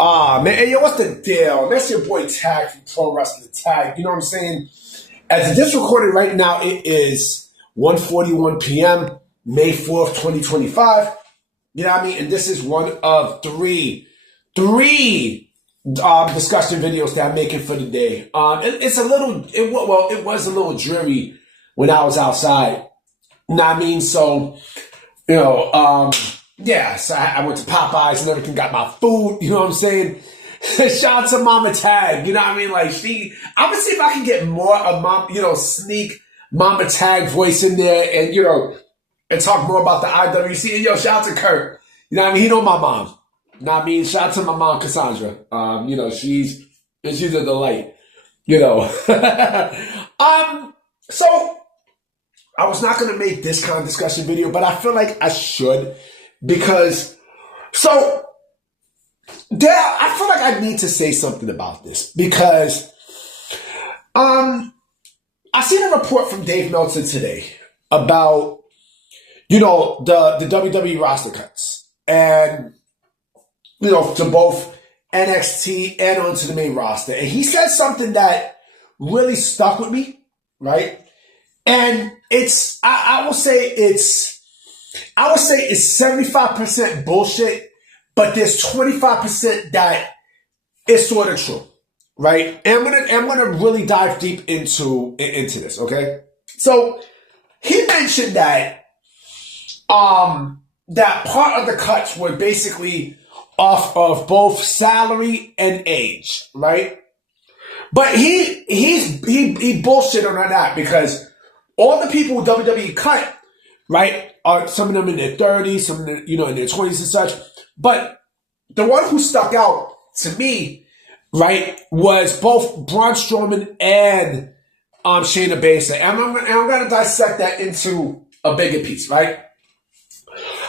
Ah, man, hey, yo, what's the deal? That's your boy Tag from Pro Wrestling Tag. You know what I'm saying? As of this recording right now, it is 1:41 p.m., May 4th, 2025. You know what I mean? And this is one of three discussion videos that I'm making for the day. It was a little dreary when I was outside. You know what I mean? So, you know, yeah, so I went to Popeyes and everything, got my food, you know what I'm saying? Shout out to Mama Tag, you know what I mean? Like, I'm gonna see if I can get more of sneak Mama Tag voice in there and talk more about the IWC. And shout out to Kurt, you know what I mean? He know my mom, you know what I mean? Shout out to my mom, Cassandra. She's a delight, So, I was not gonna make this kind of discussion video, but I feel like I should. Because, I feel like I need to say something about this because, I seen a report from Dave Meltzer today about, the WWE roster cuts and, to both NXT and onto the main roster. And he said something that really stuck with me, right? And I would say it's 75% bullshit, but there's 25% that is sort of true, right? And I'm gonna really dive deep into this, okay? So he mentioned that that part of the cuts were basically off of both salary and age, right? But he bullshit on that because all the people WWE cut, right, are some of them in their 30s, some of them, in their 20s and such. But the one who stuck out to me, right, was both Braun Strowman and Shayna Baszler. And I'm going to dissect that into a bigger piece, right?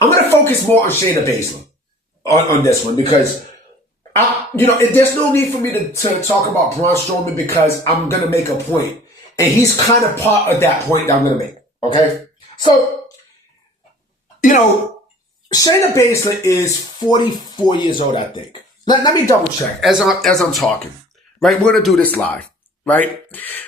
I'm going to focus more on Shayna Baszler on this one because, there's no need for me to talk about Braun Strowman because I'm going to make a point. And he's kind of part of that point that I'm going to make, okay? So, Shayna Baszler is 44 years old, I think. Let me double check as I'm talking, right? We're going to do this live, right?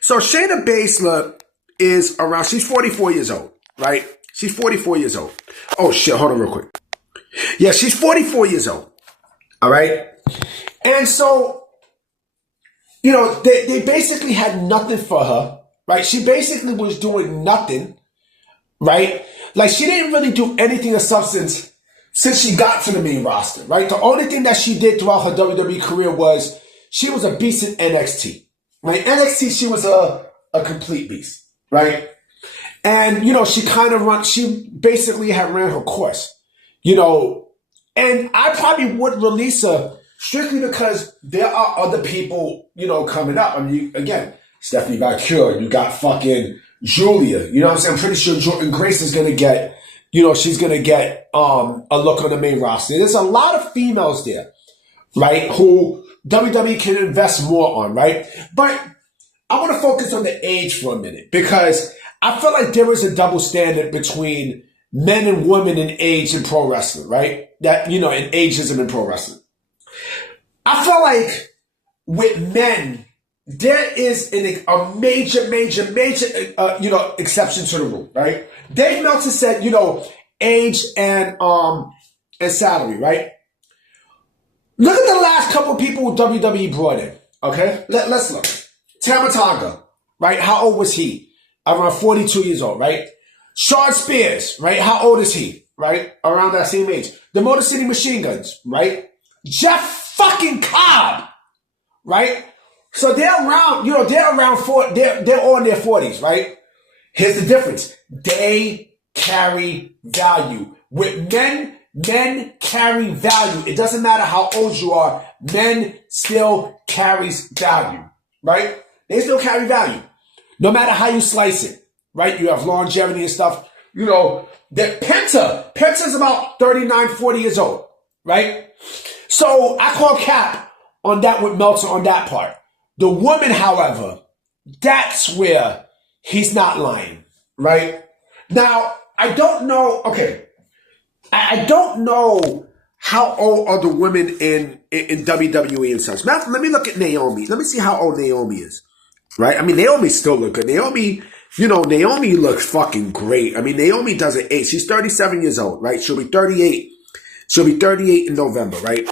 So Shayna Baszler is she's 44 years old, right? She's 44 years old. Oh, shit, hold on real quick. Yeah, she's 44 years old, all right? And so, they basically had nothing for her, right? She basically was doing nothing, right? Like, she didn't really do anything of substance since she got to the main roster, right? The only thing that she did throughout her WWE career was she was a beast in NXT, right? NXT, she was a complete beast, right? And, she basically had ran her course, and I probably would release her strictly because there are other people, coming up. I mean, again, Stephanie Valkyrie, you got fucking Julia, you know what I'm saying? I'm pretty sure Jordan Grace is going to get, she's going to get a look on the main roster. There's a lot of females there, right, who WWE can invest more on, right? But I want to focus on the age for a minute because I feel like there is a double standard between men and women in age in pro wrestling, right? That, in ageism in pro wrestling. I feel like with men, there is a major, exception to the rule, right? Dave Meltzer said, age and salary, right? Look at the last couple of people WWE brought in, okay? Let's look. Tama Tonga, right? How old was he? Around 42 years old, right? Sean Spears, right? How old is he? Right? Around that same age. The Motor City Machine Guns, right? Jeff fucking Cobb, right? So they're around, they're all in their 40s, right? Here's the difference. They carry value. With men carry value. It doesn't matter how old you are. Men still carries value, right? They still carry value. No matter how you slice it, right? You have longevity and stuff. Penta's about 39, 40 years old, right? So I call cap on that with Meltzer on that part. The woman, however, that's where he's not lying, right? Now, I don't know, okay, I don't know how old are the women in WWE and such. Now, let me look at Naomi. Let me see how old Naomi is. Right? I mean, Naomi still look good. Naomi looks fucking great. I mean, Naomi doesn't age. She's 37 years old, right? She'll be 38. She'll be 38 in November, right?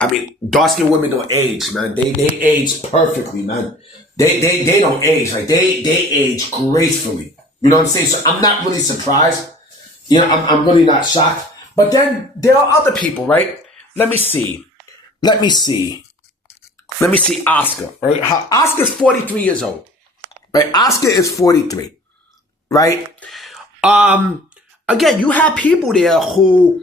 I mean, dark-skinned women don't age, man. They age perfectly, man. They don't age. Like, they age gracefully. You know what I'm saying? So I'm not really surprised. You know, I'm really not shocked. But then there are other people, right? Let me see Oscar, right? Oscar's 43 years old, right? Oscar is 43, right? Again, you have people there who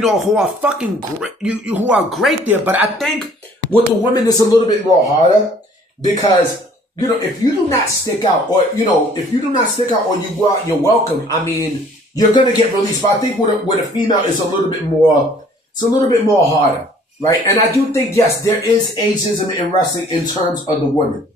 are fucking great, who are great there, but I think with the women, it's a little bit more harder because, if you do not stick out or you go out, you're welcome. I mean, you're going to get released, but I think with a female, it's a little bit more harder. Right. And I do think, yes, there is ageism in wrestling in terms of the women.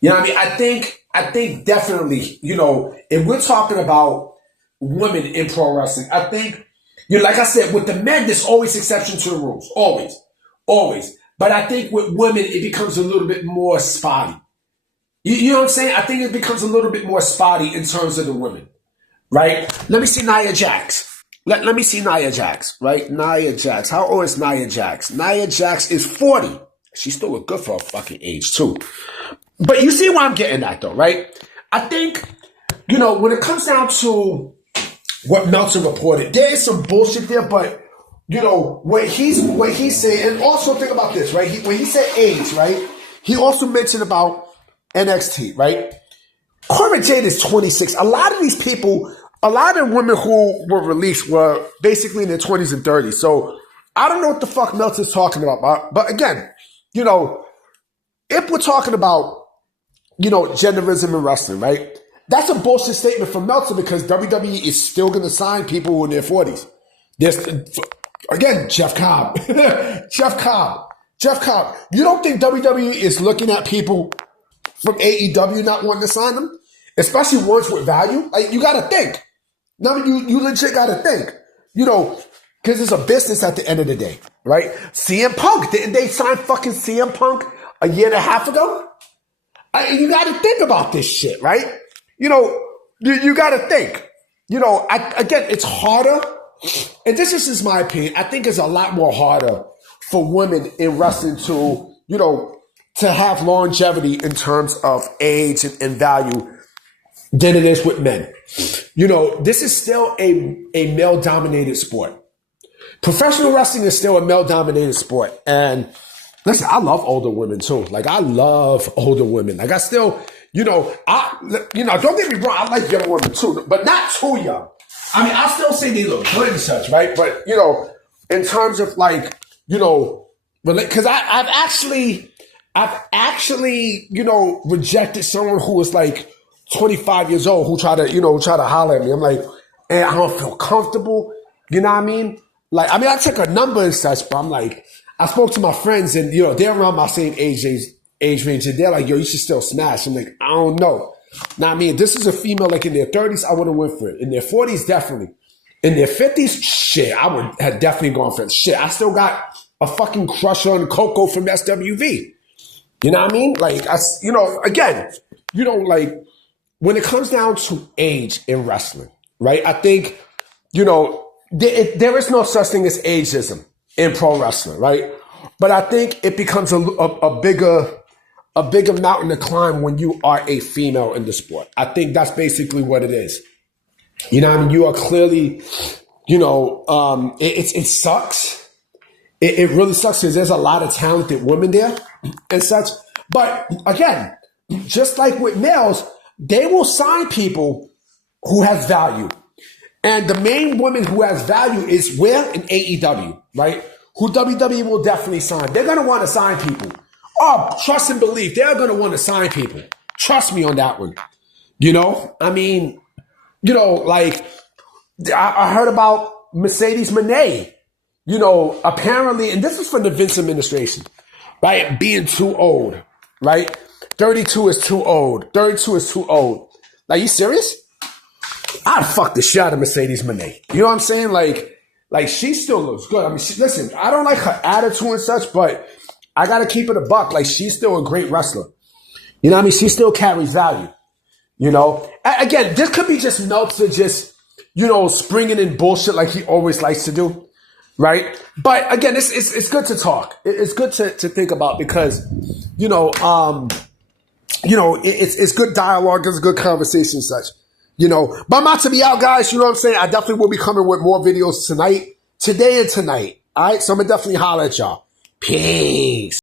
You know what I mean? I think definitely, if we're talking about women in pro wrestling, I think, like I said, with the men, there's always exception to the rules. Always. But I think with women, it becomes a little bit more spotty. You know what I'm saying? I think it becomes a little bit more spotty in terms of the women. Right? Let me see Nia Jax. Let me see Nia Jax, right? Nia Jax. How old is Nia Jax? Nia Jax is 40. She still look good for her fucking age, too. But you see where I'm getting at, though, right? I think, when it comes down to what Meltzer reported, there is some bullshit there, but, what he's saying, and also think about this, right? When he said age, right? He also mentioned about NXT, right? Cora Jade is 26. A lot of these people... A lot of women who were released were basically in their 20s and 30s. So I don't know what the fuck Meltzer's talking about. But again, if we're talking about, genderism in wrestling, right? That's a bullshit statement from Meltzer because WWE is still going to sign people who are in their 40s. Again, Jeff Cobb. Jeff Cobb. You don't think WWE is looking at people from AEW not wanting to sign them? Especially ones with value? Like, you got to think. No, you legit got to think, because it's a business at the end of the day, right? CM Punk, didn't they sign fucking CM Punk a year and a half ago? You got to think about this shit, right? You got to think. Again, it's harder, and this is just my opinion. I think it's a lot more harder for women in wrestling to have longevity in terms of age and value than it is with men. This is still a male-dominated sport. Professional wrestling is still a male-dominated sport. And listen, I love older women too. Like, I love older women. Like, I still, don't get me wrong, I like young women too, but not too young. I mean, I still say they look good and such, right? But, in terms of because I've actually, rejected someone who was like 25 years old who try to holler at me. I'm like, I don't feel comfortable. You know what I mean? Like, I took a number and such, but I'm like, I spoke to my friends and, they're around my same age range. And they're like, yo, you should still smash. I'm like, I don't know. Now, this is a female like in their 30s, I would have went for it. In their 40s, definitely. In their 50s, shit, I would have definitely gone for it. Shit, I still got a fucking crush on Coco from SWV. You know what I mean? Like, again, like, when it comes down to age in wrestling, right? I think, there is no such thing as ageism in pro wrestling, right? But I think it becomes a bigger mountain to climb when you are a female in the sport. I think that's basically what it is. You know what I mean? You are clearly, it sucks. It really sucks because there's a lot of talented women there and such. But again, just like with males, they will sign people who has value. And the main woman who has value is where? In AEW, right? Who WWE will definitely sign. They're going to want to sign people. Oh, trust and believe. They're going to want to sign people. Trust me on that one. Like, I heard about Mercedes Moné, apparently, and this is from the Vince administration, right? Being too old, right? 32 is too old. 32 is too old. Like, you serious? I'd fuck the shit out of Mercedes Moné. You know what I'm saying? Like, Like, she still looks good. I mean, listen, I don't like her attitude and such, but I got to keep it a buck. Like, she's still a great wrestler. You know what I mean? She still carries value. You know? Again, this could be just Meltzer just, springing in bullshit like he always likes to do. Right? But again, it's good to talk. It's good to think about because, it's good dialogue. It's good conversation and such. But I'm about to be out, guys. You know what I'm saying? I definitely will be coming with more videos today and tonight. All right? So I'm going to definitely holler at y'all. Peace.